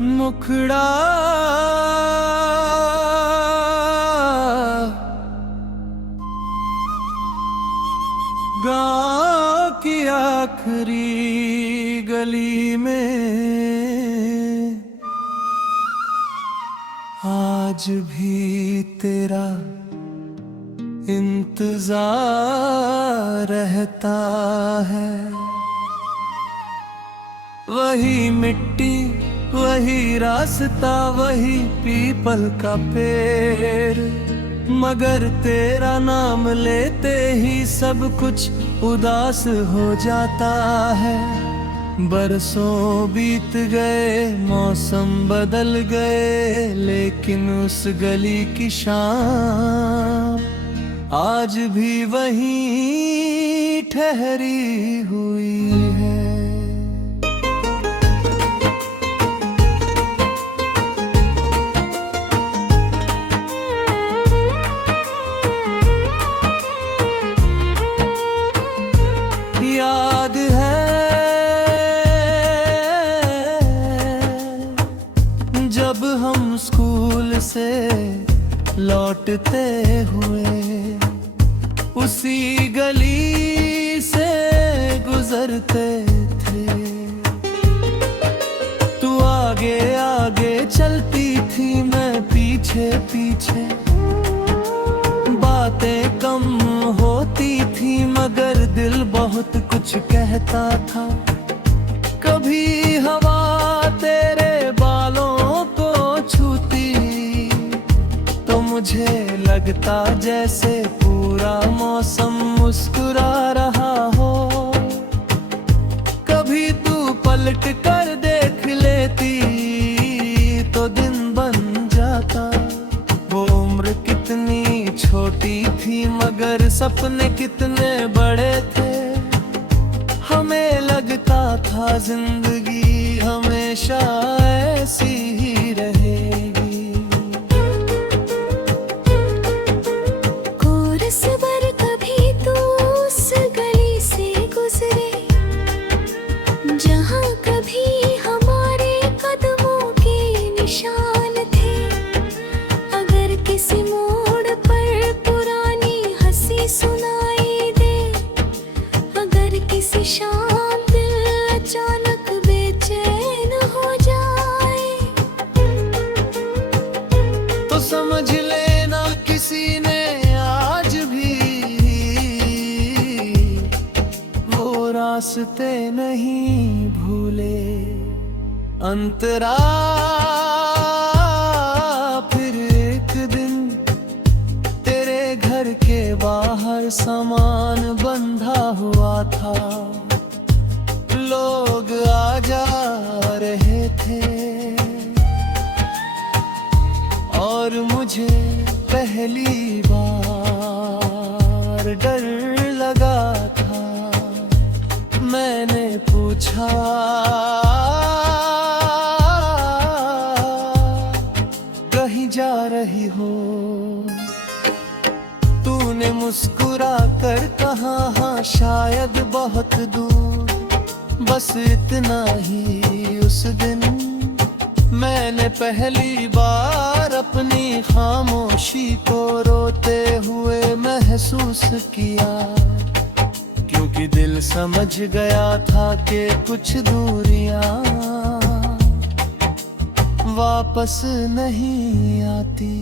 मुखड़ा गाँव की आखिरी गली में आज भी तेरा इंतजार रहता है। वही मिट्टी, वही रास्ता, वही पीपल का पेड़, मगर तेरा नाम लेते ही सब कुछ उदास हो जाता है। बरसों बीत गए, मौसम बदल गए, लेकिन उस गली की शाम आज भी वहीं ठहरी हुई है। याद है जब हम स्कूल से लौटते हुए उसी गली से गुजरते थे। तू आगे आगे चलती थी, मैं पीछे पीछे। बातें कम होती थी मगर दिल बहुत कुछ कहता था। कभी हवा तेरे बालों को छूती तो मुझे लगता जैसे पूरा मौसम मुस्कुरा रहा हो। कभी तू पलट कर देख लेती तो दिन बन जाता। वो उम्र कितनी छोटी थी मगर सपने कितने बड़े थे। हमें लगता था जिंदगी हमेशा ऐसी ही रहेगी। कोरस भर कभी तो उस गली से गुजरे जहाँ कभी हमारे कदमों के निशान थे। अगर किसी मोड़ पर पुरानी हंसी सुनाई दे, अगर किसी शाम दिल अचानक बेचैन हो जाए, तो समझ लेना किसी ने आज भी वो रास्ते नहीं भूले। अंतरा फिर एक दिन तेरे घर के बाहर सामान बंधा हुआ था। लोग आ जा रहे थे और मुझे पहली बार डर लगा था। मैंने पूछा कहीं जा रही हो? तूने मुस्कुरा कर कहा हाँ शायद बहुत दूर। बस इतना ही उस दिन मैंने पहली बार अपनी खामोशी को रोते हुए महसूस किया। क्योंकि दिल समझ गया था कि कुछ दूरियां वापस नहीं आती।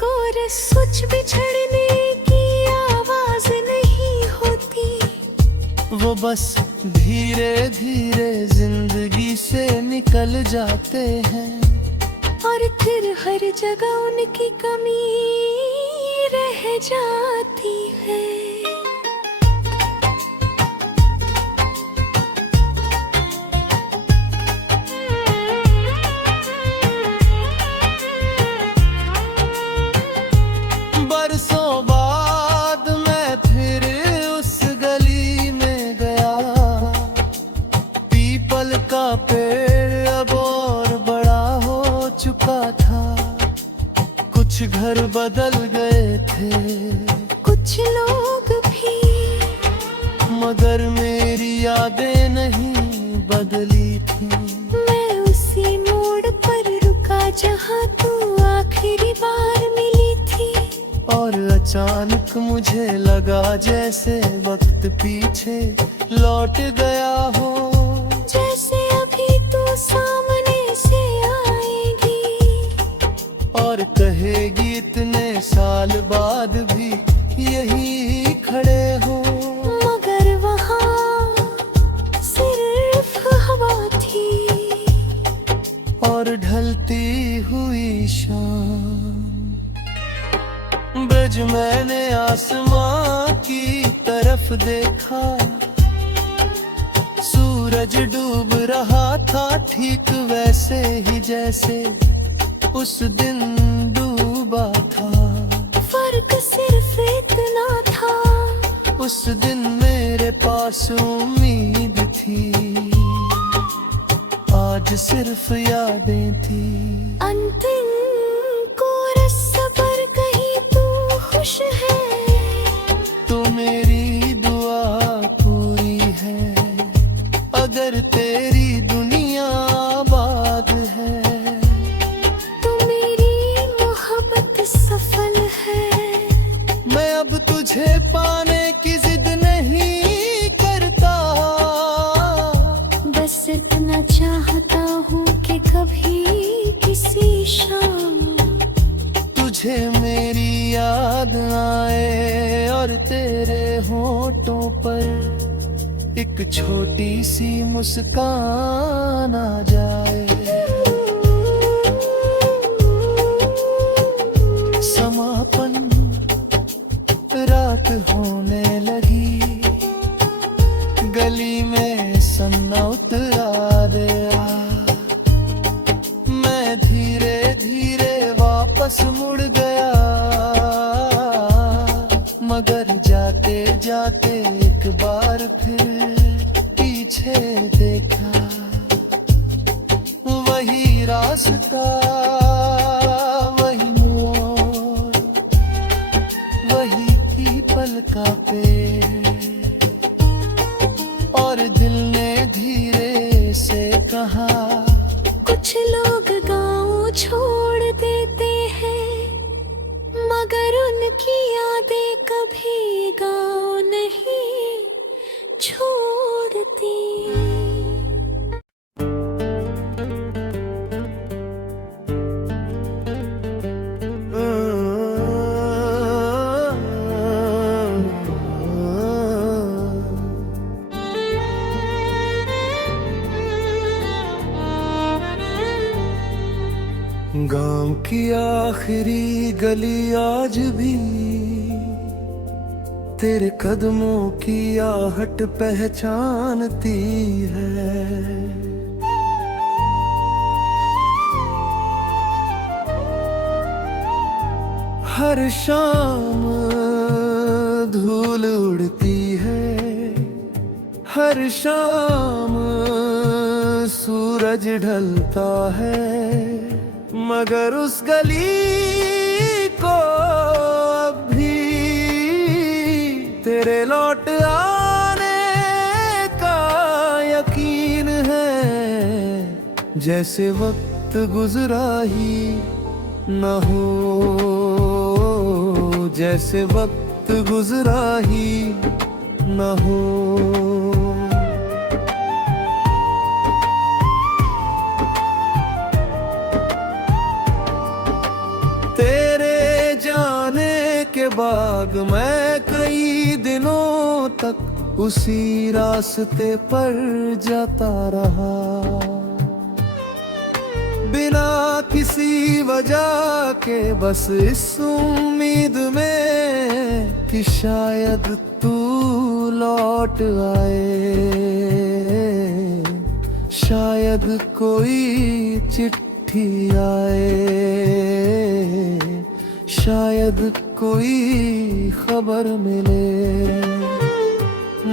कोरस कुछ बिछड़ने की आवाज नहीं होती। वो बस धीरे धीरे जिंदगी से निकल जाते हैं और फिर हर जगह उनकी कमी रह जाती है। बरसों बाद मैं फिर उस गली में गया। पीपल का पेड़ अब और बड़ा हो चुका था। कुछ घर बदल गए थे, कुछ लोग भी, मगर मेरी यादें नहीं बदली थी। मैं उसी जहाँ तू आखिरी बार मिली थी। और अचानक मुझे लगा जैसे वक्त पीछे लौट गया हो। जैसे अभी तू सामने से आएगी और कहेगी इतने साल बाद भी यही खड़े हो। मगर वहाँ सिर्फ हवा थी और ढलती हुई शाम। ब्रज मैंने आसमां की तरफ देखा, सूरज डूब रहा था ठीक वैसे ही जैसे उस दिन डूबा था। फर्क सिर्फ इतना था, उस दिन मेरे पास उम्मीद थी, आज सिर्फ यादें थी। अंतिम कोरस पर कहीं तू खुश है, तो मेरी दुआ पूरी है। अगर तेरी दुनिया आबाद है, तो मेरी मोहब्बत सफल है। मैं अब तुझे पाने की जिद नहीं करता, बस इतना चाहता हूँ कि कभी किसी शाम तुझे मेरी याद आए और तेरे होठों पर एक छोटी सी मुस्कान आ जाए। समापन रात होने लगी, गली में सन्ना उतरा गया। मैं धीरे धीरे वापस मुड़ गया, मगर जाते जाते एक बार फिर पीछे देखा। वही रास्ता, वही मोड़, वही पीपल का पेड़। और दिल ने धीरे से कहा, कुछ लोग गाँव छोड़ देते हैं, मगर उनकी यादें कभी गाँव नहीं छोड़ती। गांव की आखिरी गली आज भी तेरे कदमों की आहट पहचानती है। हर शाम धूल उड़ती है, हर शाम सूरज ढलता है, मगर उस गली को अब भी तेरे लौट आने का यकीन है। जैसे वक्त गुजरा ही न हो, जैसे वक्त गुजरा ही न हो। तेरे जाने के बाद मैं कई दिनों तक उसी रास्ते पर जाता रहा, बिना किसी वजह के, बस इस उम्मीद में कि शायद तू लौट आए, शायद कोई चिट्ठी आए, शायद कोई खबर मिले।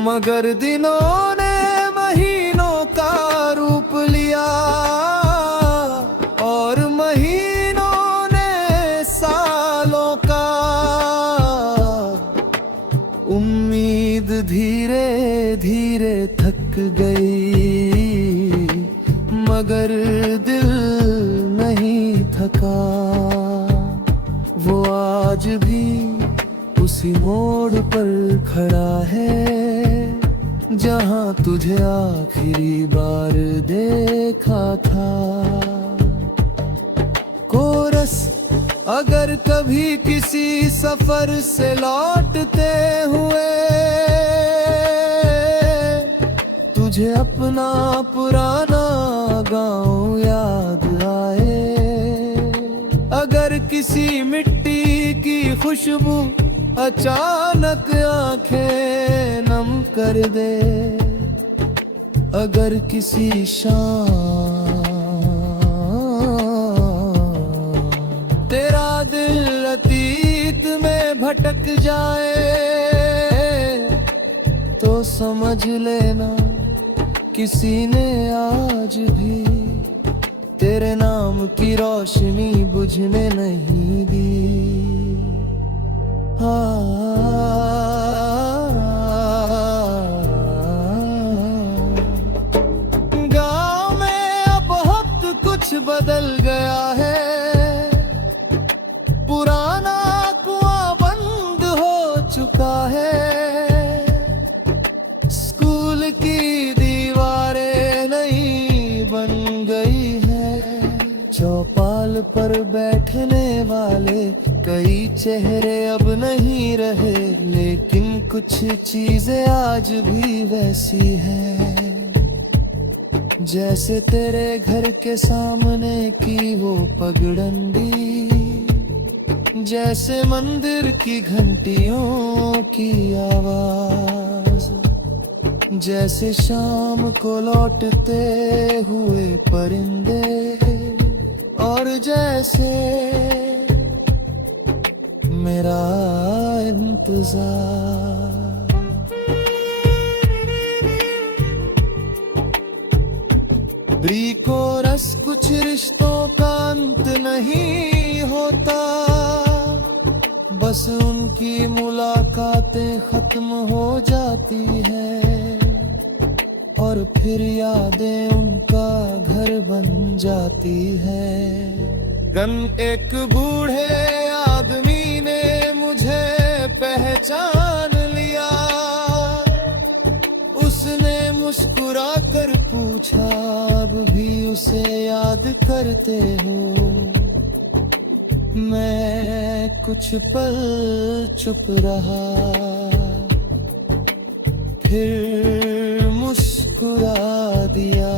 मगर दिनों ने महीनों का रूप लिया और महीनों ने सालों का। उम्मीद धीरे धीरे थक गई, मगर दिल नहीं था। तुझे आखिरी बार देखा था। कोरस, अगर कभी किसी सफर से लौटते हुए तुझे अपना पुराना गांव याद आए, अगर किसी मिट्टी की खुशबू अचानक आंखें नम कर दे, अगर किसी शाम तेरा दिल अतीत में भटक जाए तो समझ लेना किसी ने आज भी तेरे नाम की रोशनी बुझने नहीं दी। गाँव में अब बहुत कुछ बदल गया है, पुराना कुआं बंद हो चुका है, स्कूल की दीवारें नई बन गई है, चौपाल पर बैठने वाले कई चेहरे अब नहीं रहे, लेकिन कुछ चीजें आज भी वैसी हैं, जैसे तेरे घर के सामने की वो पगडंडी, जैसे मंदिर की घंटियों की आवाज, जैसे शाम को लौटते हुए परिंदे, और जैसे मेरा इंतजार। ब्रीकोरस, कुछ रिश्तों का अंत नहीं होता, बस उनकी मुलाकातें खत्म हो जाती है और फिर यादें उनका घर बन जाती है। एक बूढ़े आदमी ने मुझे पहचान लिया, उसने मुस्कुरा कर पूछा, अब भी उसे याद करते हो? मैं कुछ पल चुप रहा, फिर मुस्कुरा दिया,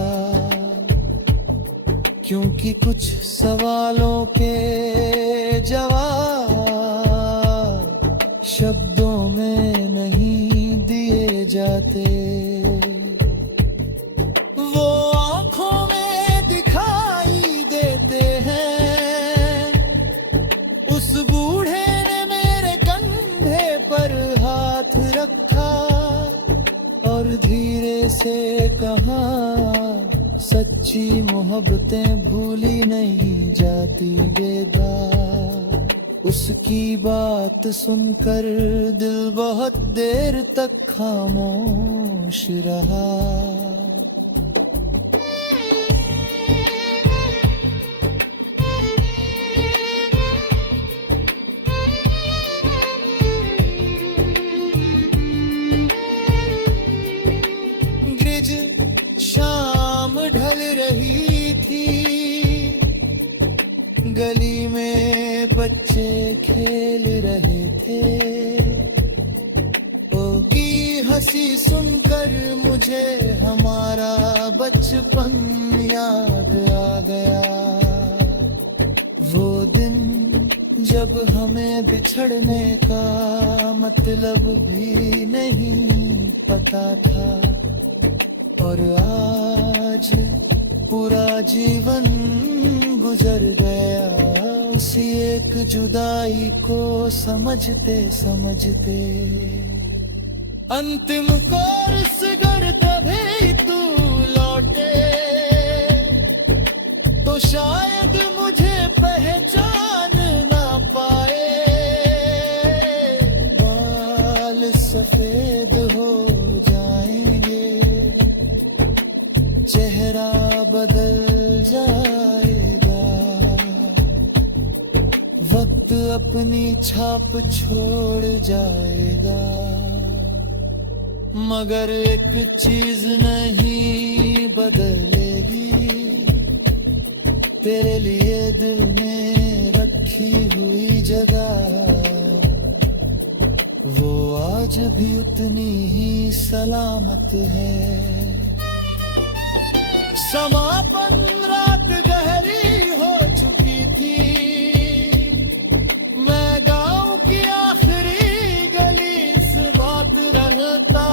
क्योंकि कुछ सवालों के जवाब शब्दों में नहीं दिए जाते, वो आँखों में दिखाई देते हैं। उस बूढ़े ने मेरे कंधे पर हाथ रखा और धीरे से कहा, सच्ची मोहब्बतें भूली नहीं जाती बेदा। उसकी बात सुनकर दिल बहुत देर तक खामोश रहा। शाम ढल रही थी, गली में बच्चे खेल रहे थे, उनकी हंसी सुनकर मुझे हमारा बचपन याद आ गया। वो दिन जब हमें बिछड़ने का मतलब भी नहीं पता था, और आज पूरा जीवन गुजर गया उसी एक जुदाई को समझते समझते। अंतिम कोर्स कर तभी तू लौटे तो शायद मुझे पहचान ना पाए। बाल सफेद हो जाएंगे, चेहरा बदल जाएगा, वक्त अपनी छाप छोड़ जाएगा। मगर एक चीज नहीं बदलेगी, तेरे लिए दिल में रखी हुई जगह वो आज भी उतनी ही सलामत है। समापन रात गहरी हो चुकी थी, मैं गांव की आखिरी गली से बात रहता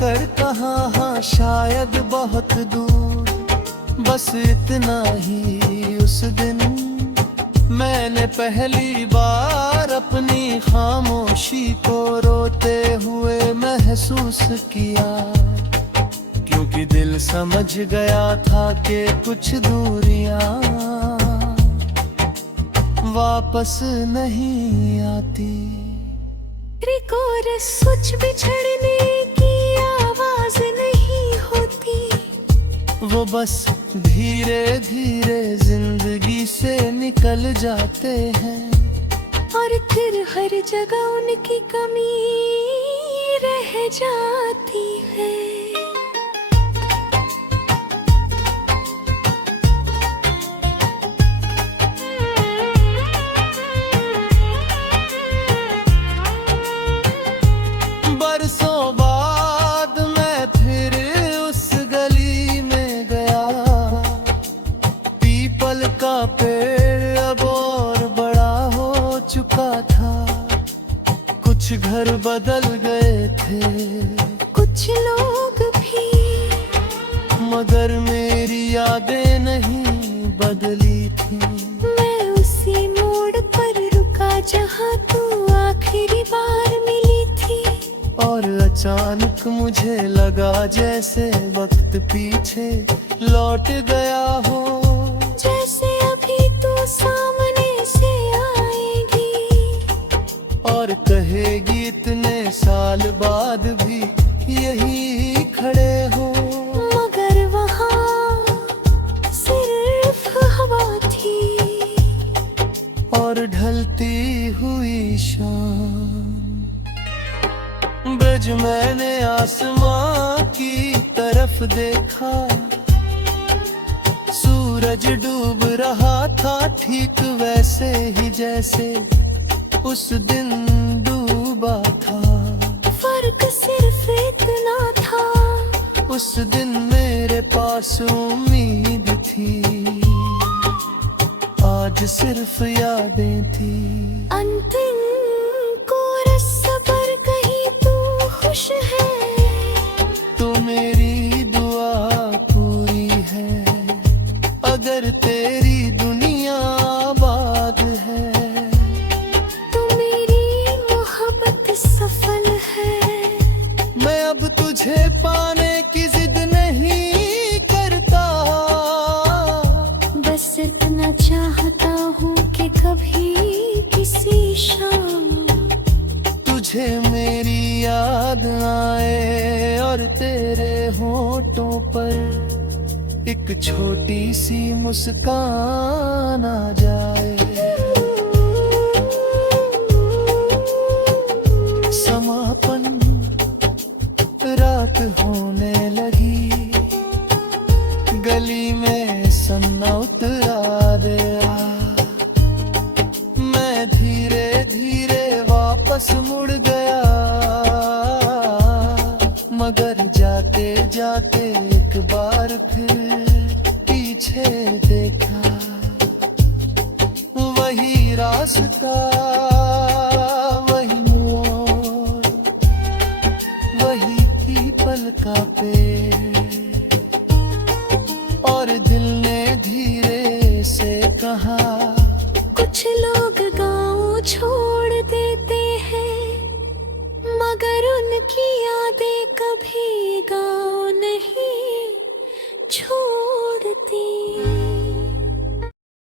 कर कहाँ, हाँ शायद बहुत दूर, बस इतना ही उस दिन मैंने पहली बार अपनी खामोशी को रोते हुए महसूस किया, क्योंकि दिल समझ गया था कि कुछ दूरियां वापस नहीं आती। कोरस कुछ बिछड़ने की आवाज नहीं होती, वो बस धीरे धीरे जिंदगी से निकल जाते हैं, और फिर हर जगह उनकी कमी रह जाती है। बरसों बाद मैं फिर उस गली में गया, पीपल का पेड़ अब और बड़ा हो चुका था, कुछ घर बदल गए थे, कुछ लोग भी, मगर मेरी यादें नहीं बदली थी। मैं उसी मोड़ पर रुका जहाँ तू आखिरी बार मिली थी, और अचानक मुझे लगा जैसे वक्त पीछे लौट गया हो, जैसे अभी तू सामने से आएगी और कहेगी इतने साल बाद भी यही खड़े हो। मगर वहाँ सिर्फ हवा थी और ढलती हुई शाम, ब्रज मैंने आसमां की तरफ देखा, सूरज डूब रहा था ठीक वैसे ही जैसे उस दिन डूबा था। फर्क सिर्फ इतना था, उस दिन मेरे पास उम्मीद थी, आज सिर्फ यादें थी। अंतिम कोरस पर कहीं तू खुश है, तो मेरी दुआ पूरी है, अगर तेरी दुनिया आबाद है, तो मेरी मोहब्बत सफल है। मैं अब तुझे पाने की जिद नहीं करता, बस इतना चाहता हूँ कि कभी किसी शाम तुझे मेरी याद आए और तेरे होठों पर एक छोटी सी मुस्कान आ जाए। समापन रात होने लगी, गली में सन्ना उतरा गया, मैं धीरे धीरे वापस मुड़ गया, मगर जाते जाते एक बार फिर पीछे देखा, वही रास्ता, वही मोड़, वही पीपल का पेड़, और दिल ने धीरे से कहा, कुछ लोग गाँव छोड़ देते हैं, मगर उनकी यादें कभी गाँव नहीं छोड़ती।